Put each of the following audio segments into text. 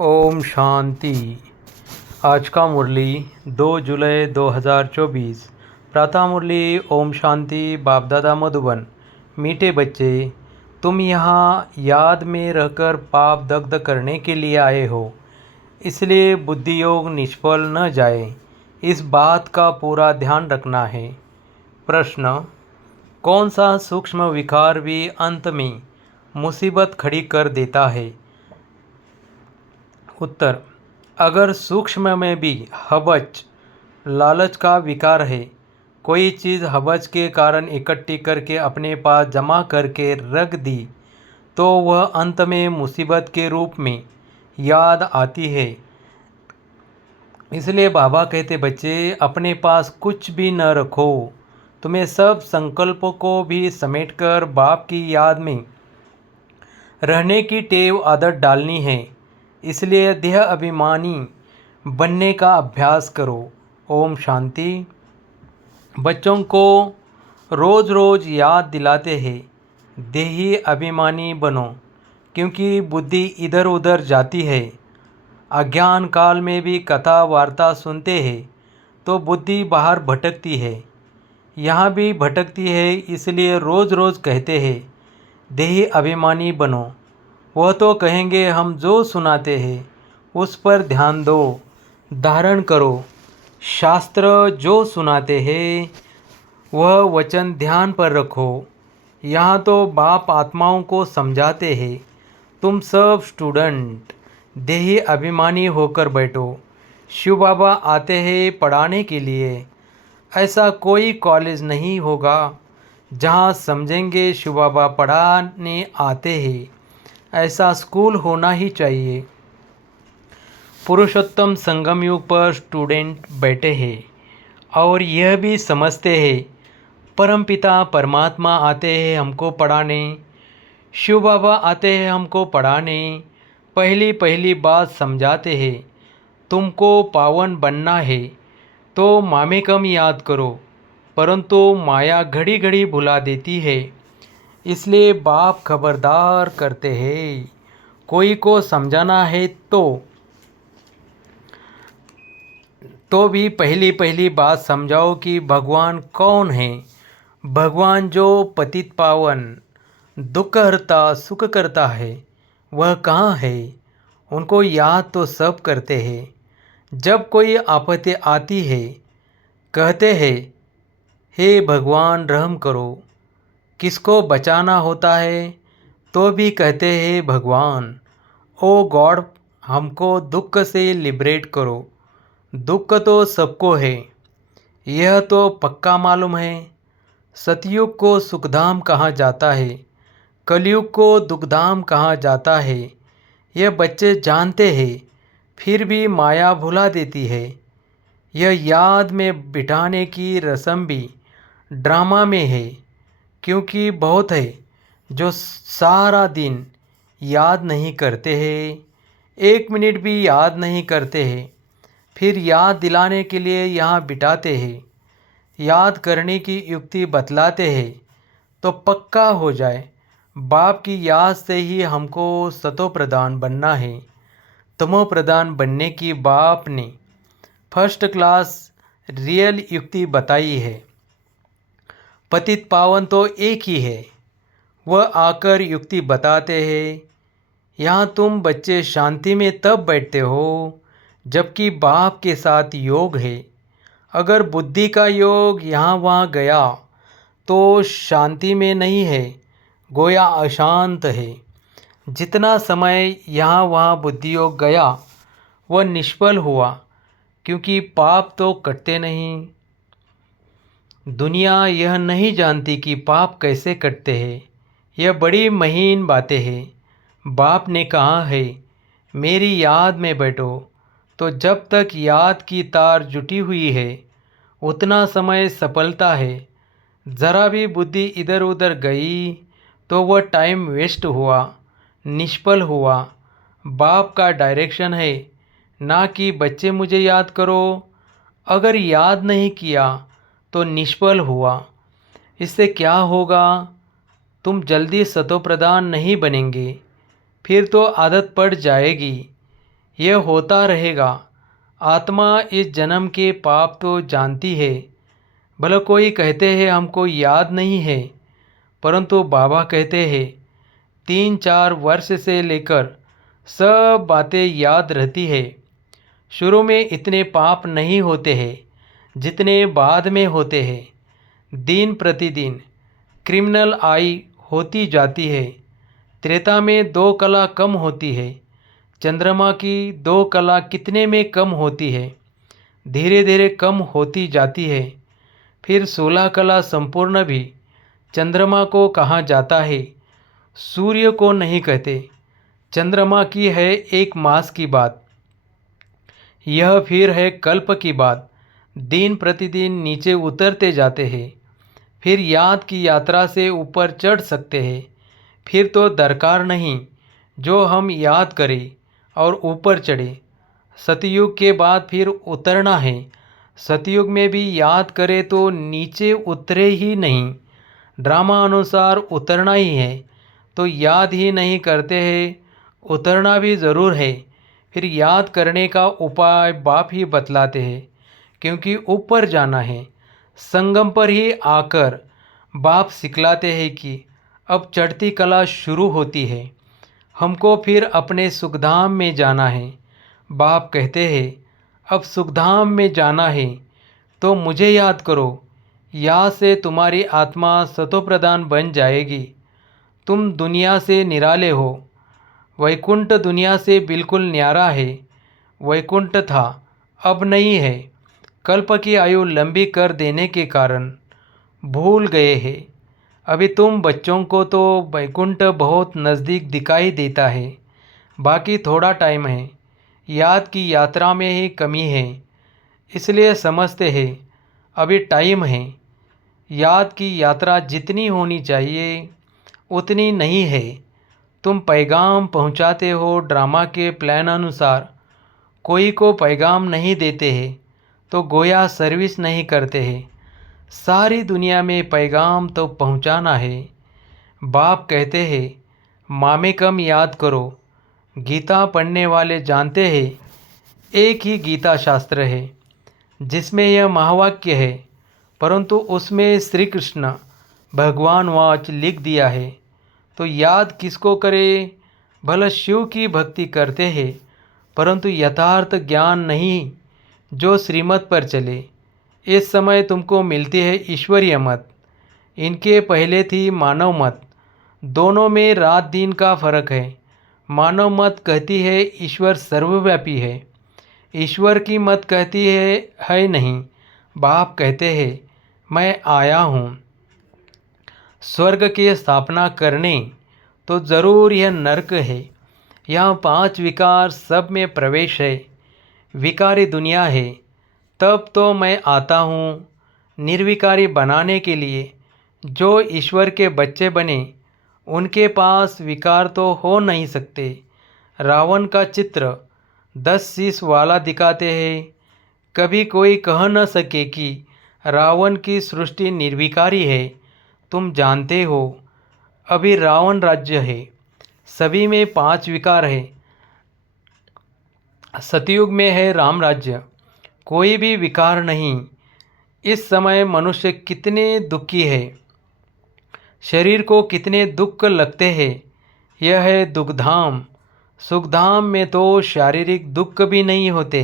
ओम शांति। आज का मुरली 2 जुलाई 2024। प्रातः मुरली। ओम शांति। बाप दादा मधुबन। मीठे बच्चे, तुम यहाँ याद में रहकर पाप दग्ध करने के लिए आए हो, इसलिए बुद्धि योग निष्फल न जाए, इस बात का पूरा ध्यान रखना है। प्रश्न: कौन सा सूक्ष्म विकार भी अंत में मुसीबत खड़ी कर देता है? उत्तर: अगर सूक्ष्म में भी हवच, लालच का विकार है, कोई चीज़ हवच के कारण इकट्ठी करके अपने पास जमा करके रख दी, तो वह अंत में मुसीबत के रूप में याद आती है। इसलिए बाबा कहते, बच्चे अपने पास कुछ भी न रखो, तुम्हें सब संकल्पों को भी समेटकर बाप की याद में रहने की टेव आदत डालनी है। इसलिए देह अभिमानी बनने का अभ्यास करो। ओम शांति। बच्चों को रोज़ रोज़ याद दिलाते हैं, देही अभिमानी बनो, क्योंकि बुद्धि इधर उधर जाती है। अज्ञान काल में भी कथा वार्ता सुनते हैं तो बुद्धि बाहर भटकती है, यहाँ भी भटकती है। इसलिए रोज़ रोज़ कहते हैं, देही अभिमानी बनो। वह तो कहेंगे, हम जो सुनाते हैं उस पर ध्यान दो, धारण करो। शास्त्र जो सुनाते हैं वह वचन ध्यान पर रखो। यहाँ तो बाप आत्माओं को समझाते हैं, तुम सब स्टूडेंट देही अभिमानी होकर बैठो। शिव बाबा आते हैं पढ़ाने के लिए। ऐसा कोई कॉलेज नहीं होगा जहाँ समझेंगे शिव बाबा पढ़ाने आते हैं। ऐसा स्कूल होना ही चाहिए। पुरुषोत्तम संगम युग पर स्टूडेंट बैठे हैं और यह भी समझते हैं, परमपिता परमात्मा आते हैं हमको पढ़ाने, शिव बाबा आते हैं हमको पढ़ाने। पहली पहली बात समझाते हैं, तुमको पावन बनना है तो मामेकम याद करो, परंतु माया घड़ी घड़ी भुला देती है। इसलिए बाप खबरदार करते हैं, कोई को समझाना है तो भी पहली पहली बात समझाओ कि भगवान कौन है। भगवान जो पतित पावन, दुख हरता, सुख करता है, वह कहाँ है? उनको याद तो सब करते हैं। जब कोई आपत्ति आती है, कहते हैं, हे भगवान रहम करो। किसको बचाना होता है तो भी कहते हैं, भगवान ओ गॉड हमको दुख से लिबरेट करो। दुख तो सबको है, यह तो पक्का मालूम है। सतयुग को सुखधाम कहा जाता है, कलयुग को दुखधाम कहा जाता है। यह बच्चे जानते हैं, फिर भी माया भुला देती है। यह याद में बिठाने की रस्म भी ड्रामा में है, क्योंकि बहुत है जो सारा दिन याद नहीं करते हैं, 1 मिनट भी याद नहीं करते हैं, फिर याद दिलाने के लिए यहाँ बिठाते हैं, याद करने की युक्ति बतलाते हैं तो पक्का हो जाए। बाप की याद से ही हमको सतो प्रधान बनना है। तमो प्रधान बनने की बाप ने फर्स्ट क्लास रियल युक्ति बताई है। पतित पावन तो एक ही है, वह आकर युक्ति बताते हैं। यहाँ तुम बच्चे शांति में तब बैठते हो जबकि बाप के साथ योग है। अगर बुद्धि का योग यहाँ वहाँ गया तो शांति में नहीं है, गोया अशांत है। जितना समय यहाँ वहाँ बुद्धि योग गया वह निष्फल हुआ, क्योंकि पाप तो कटते नहीं। दुनिया यह नहीं जानती कि पाप कैसे कटते हैं। यह बड़ी महीन बातें हैं। बाप ने कहा है, मेरी याद में बैठो। तो जब तक याद की तार जुटी हुई है उतना समय सफलता है। ज़रा भी बुद्धि इधर उधर गई तो वह टाइम वेस्ट हुआ, निष्फल हुआ। बाप का डायरेक्शन है ना कि बच्चे मुझे याद करो। अगर याद नहीं किया तो निष्फल हुआ। इससे क्या होगा? तुम जल्दी सतोप्रधान नहीं बनेंगे, फिर तो आदत पड़ जाएगी। यह होता रहेगा। आत्मा इस जन्म के पाप तो जानती है। भला कोई कहते हैं हमको याद नहीं है, परंतु बाबा कहते हैं 3-4 वर्ष से लेकर सब बातें याद रहती है। शुरू में इतने पाप नहीं होते हैं जितने बाद में होते हैं। दिन प्रतिदिन क्रिमिनल आई होती जाती है। त्रेता में 2 कला कम होती है। चंद्रमा की 2 कला कितने में कम होती है, धीरे धीरे कम होती जाती है। फिर 16 कला संपूर्ण भी चंद्रमा को कहा जाता है, सूर्य को नहीं कहते। चंद्रमा की है 1 मास की बात। यह फिर है कल्प की बात। दिन प्रतिदिन नीचे उतरते जाते हैं, फिर याद की यात्रा से ऊपर चढ़ सकते हैं। फिर तो दरकार नहीं जो हम याद करें और ऊपर चढ़े। सतयुग के बाद फिर उतरना है। सतयुग में भी याद करें तो नीचे उतरे ही नहीं, ड्रामा अनुसार उतरना ही है। तो याद ही नहीं करते हैं, उतरना भी ज़रूर है। फिर याद करने का उपाय बाप ही बतलाते हैं, क्योंकि ऊपर जाना है। संगम पर ही आकर बाप सिखलाते हैं कि अब चढ़ती कला शुरू होती है, हमको फिर अपने सुखधाम में जाना है। बाप कहते हैं अब सुखधाम में जाना है तो मुझे याद करो। यहाँ से तुम्हारी आत्मा सतोप्रधान बन जाएगी। तुम दुनिया से निराले हो। वैकुंठ दुनिया से बिल्कुल न्यारा है। वैकुंठ था, अब नहीं है। कल्प की आयु लंबी कर देने के कारण भूल गए हैं। अभी तुम बच्चों को तो वैकुंठ बहुत नज़दीक दिखाई देता है, बाकी थोड़ा टाइम है। याद की यात्रा में ही कमी है, इसलिए समझते हैं अभी टाइम है। याद की यात्रा जितनी होनी चाहिए उतनी नहीं है। तुम पैगाम पहुंचाते हो ड्रामा के प्लान अनुसार, कोई को पैगाम नहीं देते हैं तो गोया सर्विस नहीं करते हैं। सारी दुनिया में पैगाम तो पहुंचाना है। बाप कहते हैं मामे कम याद करो। गीता पढ़ने वाले जानते हैं एक ही गीता शास्त्र है जिसमें यह महावाक्य है, परंतु उसमें श्री कृष्ण भगवान वाच लिख दिया है। तो याद किसको करे? भला शिव की भक्ति करते हैं, परंतु यथार्थ ज्ञान नहीं जो श्रीमत पर चले। इस समय तुमको मिलती है ईश्वरीय मत, इनके पहले थी मानव मत। दोनों में रात दिन का फर्क है। मानव मत कहती है ईश्वर सर्वव्यापी है, ईश्वर की मत कहती है नहीं। बाप कहते हैं मैं आया हूँ स्वर्ग की स्थापना करने, तो ज़रूर यह नरक है। यहाँ 5 विकार सब में प्रवेश है। विकारी दुनिया है, तब तो मैं आता हूँ निर्विकारी बनाने के लिए। जो ईश्वर के बच्चे बने उनके पास विकार तो हो नहीं सकते। रावण का चित्र 10 शीश वाला दिखाते हैं। कभी कोई कह न सके कि रावण की सृष्टि निर्विकारी है। तुम जानते हो अभी रावण राज्य है, सभी में 5 विकार है। सतयुग में है राम राज्य, कोई भी विकार नहीं। इस समय मनुष्य कितने दुखी है, शरीर को कितने दुख लगते हैं। यह है दुखधाम। सुखधाम में तो शारीरिक दुख भी नहीं होते।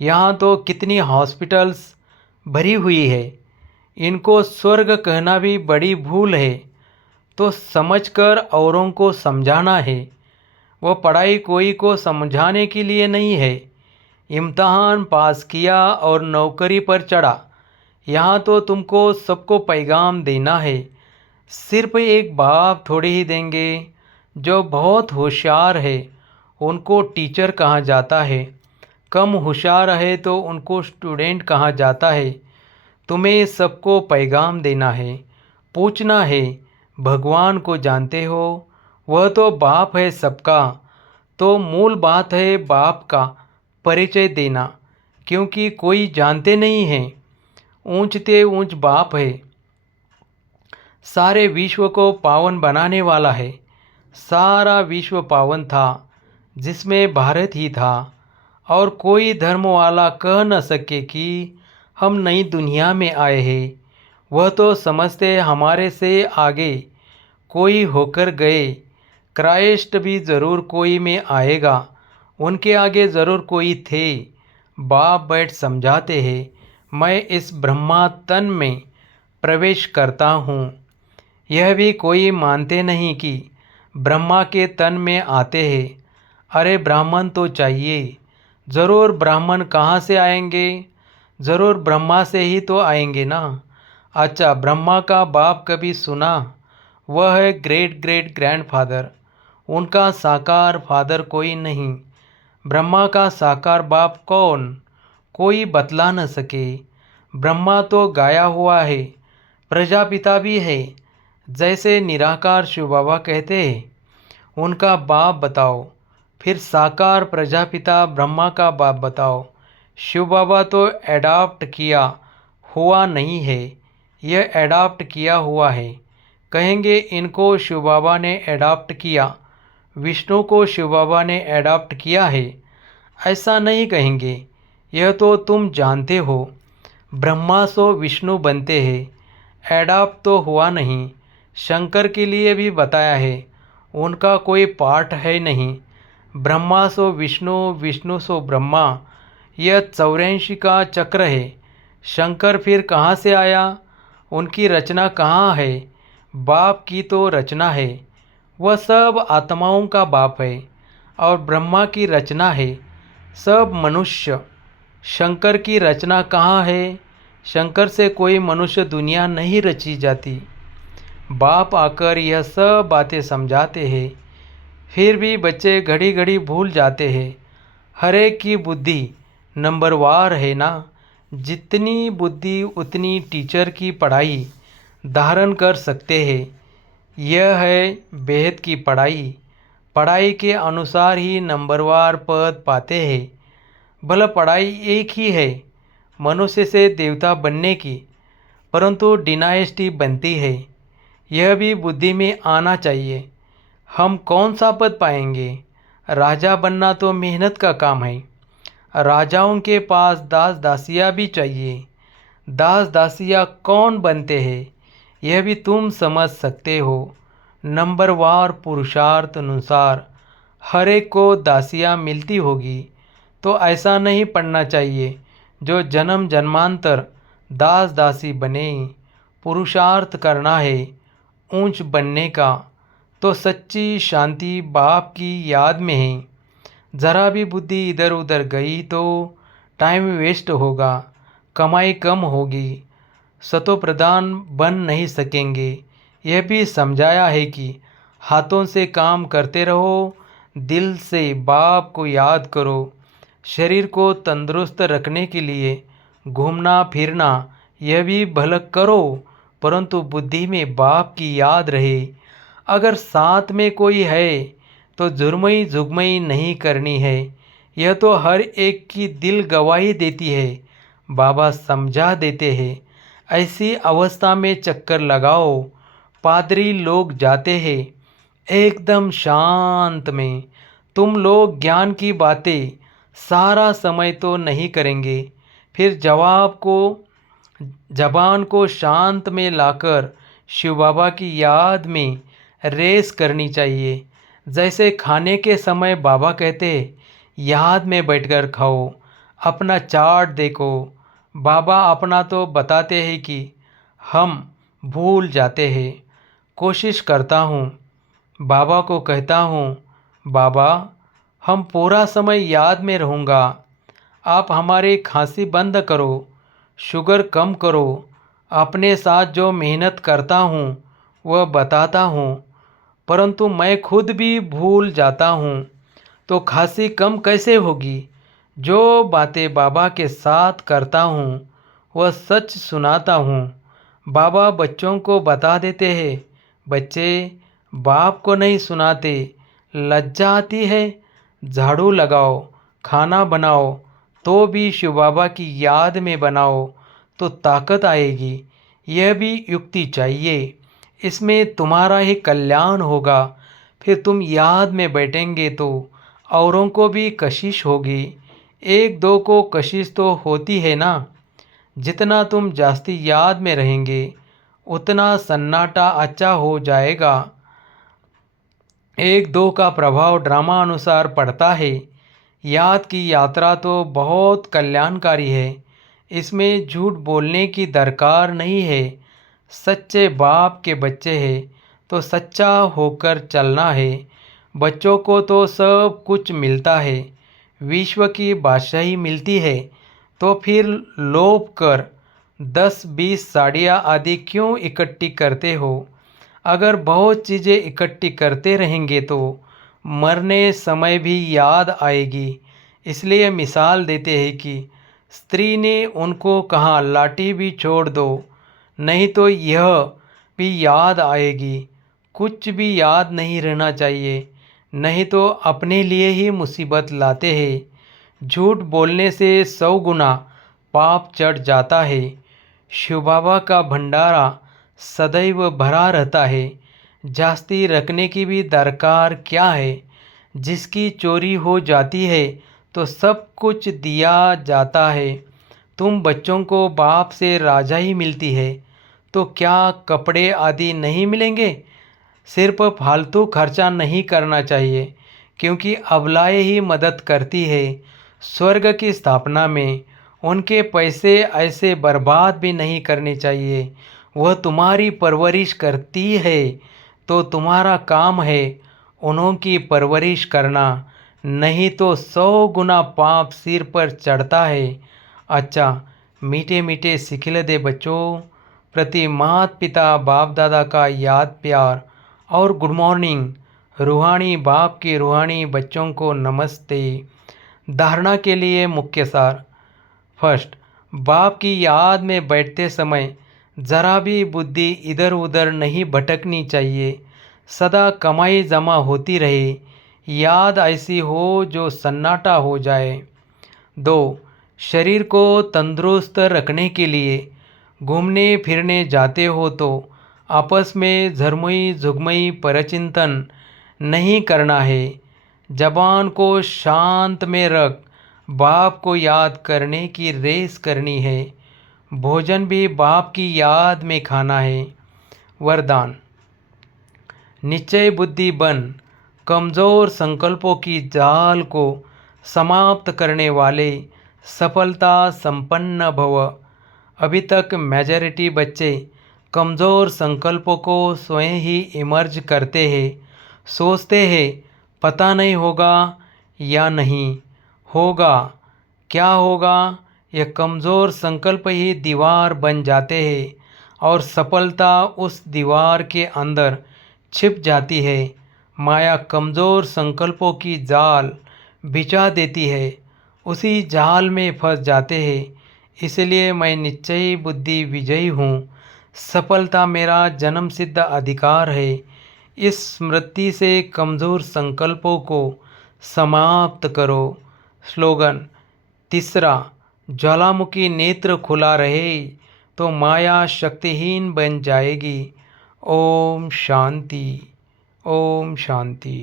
यहाँ तो कितनी हॉस्पिटल्स भरी हुई है। इनको स्वर्ग कहना भी बड़ी भूल है। तो समझकर औरों को समझाना है। वह पढ़ाई कोई को समझाने के लिए नहीं है। इम्तहान पास किया और नौकरी पर चढ़ा, यहाँ तो तुमको सबको पैगाम देना है। सिर्फ एक बाप थोड़ी ही देंगे। जो बहुत होशियार है उनको टीचर कहा जाता है, कम होशियार है तो उनको स्टूडेंट कहा जाता है। तुम्हें सबको पैगाम देना है, पूछना है भगवान को जानते हो? वह तो बाप है सबका। तो मूल बात है बाप का परिचय देना, क्योंकि कोई जानते नहीं है। ऊंचते ऊंच बाप है, सारे विश्व को पावन बनाने वाला है। सारा विश्व पावन था जिसमें भारत ही था, और कोई धर्म वाला कह न सके कि हम नई दुनिया में आए हैं। वह तो समझते हमारे से आगे कोई होकर गए। क्राइस्ट भी ज़रूर कोई में आएगा, उनके आगे ज़रूर कोई थे। बाप बैठ समझाते हैं, मैं इस ब्रह्मा तन में प्रवेश करता हूँ। यह भी कोई मानते नहीं कि ब्रह्मा के तन में आते हैं। अरे ब्राह्मण तो चाहिए। ज़रूर ब्राह्मण कहाँ से आएंगे? ज़रूर ब्रह्मा से ही तो आएंगे ना। अच्छा, ब्रह्मा का बाप कभी सुना? वह है ग्रेट ग्रेट ग्रैंडफादर। उनका साकार फादर कोई नहीं। ब्रह्मा का साकार बाप कौन? कोई बतला न सके। ब्रह्मा तो गाया हुआ है, प्रजापिता भी है। जैसे निराकार शिव बाबा कहते हैं। उनका बाप बताओ, फिर साकार प्रजापिता ब्रह्मा का बाप बताओ। शिव बाबा तो एडॉप्ट किया हुआ नहीं है, यह एडॉप्ट किया हुआ है। कहेंगे इनको शिव बाबा ने एडॉप्ट किया, विष्णु को शिव बाबा ने एडॉप्ट किया है। ऐसा नहीं कहेंगे। यह तो तुम जानते हो, ब्रह्मा सो विष्णु बनते हैं। एडॉप्ट तो हुआ नहीं। शंकर के लिए भी बताया है, उनका कोई पार्ट है नहीं। ब्रह्मा सो विष्णु, विष्णु सो ब्रह्मा, यह 84 का चक्र है। शंकर फिर कहाँ से आया? उनकी रचना कहाँ है? बाप की तो रचना है। वह सब आत्माओं का बाप है, और ब्रह्मा की रचना है सब मनुष्य। शंकर की रचना कहाँ है? शंकर से कोई मनुष्य दुनिया नहीं रची जाती। बाप आकर यह सब बातें समझाते हैं। फिर भी बच्चे घड़ी घड़ी भूल जाते हैं। हर एक की बुद्धि नंबरवार है ना। जितनी बुद्धि उतनी टीचर की पढ़ाई धारण कर सकते हैं। यह है बेहद की पढ़ाई। पढ़ाई के अनुसार ही नंबरवार पद पाते हैं। भला पढ़ाई एक ही है, मनुष्य से देवता बनने की, परंतु डिनाइस्टी बनती है। यह भी बुद्धि में आना चाहिए। हम कौन सा पद पाएंगे? राजा बनना तो मेहनत का काम है। राजाओं के पास दास दासियाँ भी चाहिए। दास दासियाँ कौन बनते हैं, यह भी तुम समझ सकते हो। नंबरवार पुरुषार्थ अनुसार हर एक को दासियाँ मिलती होगी। तो ऐसा नहीं पढ़ना चाहिए जो जन्म जन्मांतर दास दासी बने। पुरुषार्थ करना है ऊंच बनने का, तो सच्ची शांति बाप की याद में है। ज़रा भी बुद्धि इधर उधर गई तो टाइम वेस्ट होगा, कमाई कम होगी, सतो प्रधान बन नहीं सकेंगे। यह भी समझाया है कि हाथों से काम करते रहो, दिल से बाप को याद करो। शरीर को तंदुरुस्त रखने के लिए घूमना फिरना यह भी भला करो, परंतु बुद्धि में बाप की याद रहे। अगर साथ में कोई है तो जुर्मई झुगमई नहीं करनी है। यह तो हर एक की दिल गवाही देती है। बाबा समझा देते हैं। ऐसी अवस्था में चक्कर लगाओ। पादरी लोग जाते हैं एकदम शांत में। तुम लोग ज्ञान की बातें सारा समय तो नहीं करेंगे। फिर जबान को शांत में लाकर शिव बाबा की याद में रेस करनी चाहिए। जैसे खाने के समय बाबा कहते याद में बैठकर खाओ, अपना चार्ट देखो। बाबा अपना तो बताते हैं कि हम भूल जाते हैं। कोशिश करता हूँ, बाबा को कहता हूँ, बाबा हम पूरा समय याद में रहूँगा। आप हमारी खांसी बंद करो, शुगर कम करो। अपने साथ जो मेहनत करता हूँ वह बताता हूँ, परंतु मैं खुद भी भूल जाता हूँ, तो खांसी कम कैसे होगी? जो बातें बाबा के साथ करता हूँ वह सच सुनाता हूँ। बाबा बच्चों को बता देते हैं, बच्चे बाप को नहीं सुनाते, लज्जा आती है। झाड़ू लगाओ, खाना बनाओ, तो भी शिव बाबा की याद में बनाओ, तो ताकत आएगी। यह भी युक्ति चाहिए, इसमें तुम्हारा ही कल्याण होगा। फिर तुम याद में बैठेंगे तो औरों को भी कशिश होगी। एक दो को कशिश तो होती है ना। जितना तुम जास्ती याद में रहेंगे उतना सन्नाटा अच्छा हो जाएगा। एक दो का प्रभाव ड्रामा अनुसार पड़ता है। याद की यात्रा तो बहुत कल्याणकारी है। इसमें झूठ बोलने की दरकार नहीं है। सच्चे बाप के बच्चे हैं तो सच्चा होकर चलना है। बच्चों को तो सब कुछ मिलता है, विश्व की बादशाही मिलती है, तो फिर लोभ कर 10-20 साड़ियाँ आदि क्यों इकट्ठी करते हो? अगर बहुत चीज़ें इकट्ठी करते रहेंगे तो मरने समय भी याद आएगी। इसलिए मिसाल देते हैं कि स्त्री ने उनको कहा लाठी भी छोड़ दो, नहीं तो यह भी याद आएगी। कुछ भी याद नहीं रहना चाहिए, नहीं तो अपने लिए ही मुसीबत लाते हैं। झूठ बोलने से 100 गुना पाप चढ़ जाता है। शिव बाबा का भंडारा सदैव भरा रहता है। जास्ती रखने की भी दरकार क्या है? जिसकी चोरी हो जाती है तो सब कुछ दिया जाता है। तुम बच्चों को बाप से राजा ही मिलती है तो क्या कपड़े आदि नहीं मिलेंगे? सिर्फ फालतू खर्चा नहीं करना चाहिए, क्योंकि अबलाएं ही मदद करती है स्वर्ग की स्थापना में। उनके पैसे ऐसे बर्बाद भी नहीं करने चाहिए। वह तुम्हारी परवरिश करती है तो तुम्हारा काम है उन्हों की परवरिश करना, नहीं तो 100 गुना पाप सिर पर चढ़ता है। अच्छा, मीठे मीठे सिखिल दे बच्चों प्रति माता पिता बाप दादा का याद प्यार और गुड मॉर्निंग। रूहानी बाप के रूहानी बच्चों को नमस्ते। धारणा के लिए मुख्य सार। फर्स्ट, बाप की याद में बैठते समय जरा भी बुद्धि इधर उधर नहीं भटकनी चाहिए। सदा कमाई जमा होती रहे, याद ऐसी हो जो सन्नाटा हो जाए। 2, शरीर को तंदुरुस्त रखने के लिए घूमने फिरने जाते हो तो आपस में झरमुई झुगमई परचिंतन नहीं करना है। जबान को शांत में रख बाप को याद करने की रेस करनी है। भोजन भी बाप की याद में खाना है। वरदान। निश्चय बुद्धि बन, कमज़ोर संकल्पों की जाल को समाप्त करने वाले, सफलता संपन्न भव। अभी तक मेजॉरिटी बच्चे कमज़ोर संकल्पों को स्वयं ही इमर्ज करते हैं। सोचते हैं पता नहीं होगा या नहीं होगा, क्या होगा। यह कमज़ोर संकल्प ही दीवार बन जाते हैं और सफलता उस दीवार के अंदर छिप जाती है। माया कमज़ोर संकल्पों की जाल बिछा देती है, उसी जाल में फंस जाते हैं। इसलिए मैं निश्चयी बुद्धि विजयी हूँ। सफलता मेरा जन्म सिद्ध अधिकार है। इस स्मृति से कमज़ोर संकल्पों को समाप्त करो। स्लोगन। तीसरा, ज्वालामुखी नेत्र खुला रहे तो माया शक्तिहीन बन जाएगी। ओम शांति। ओम शांति।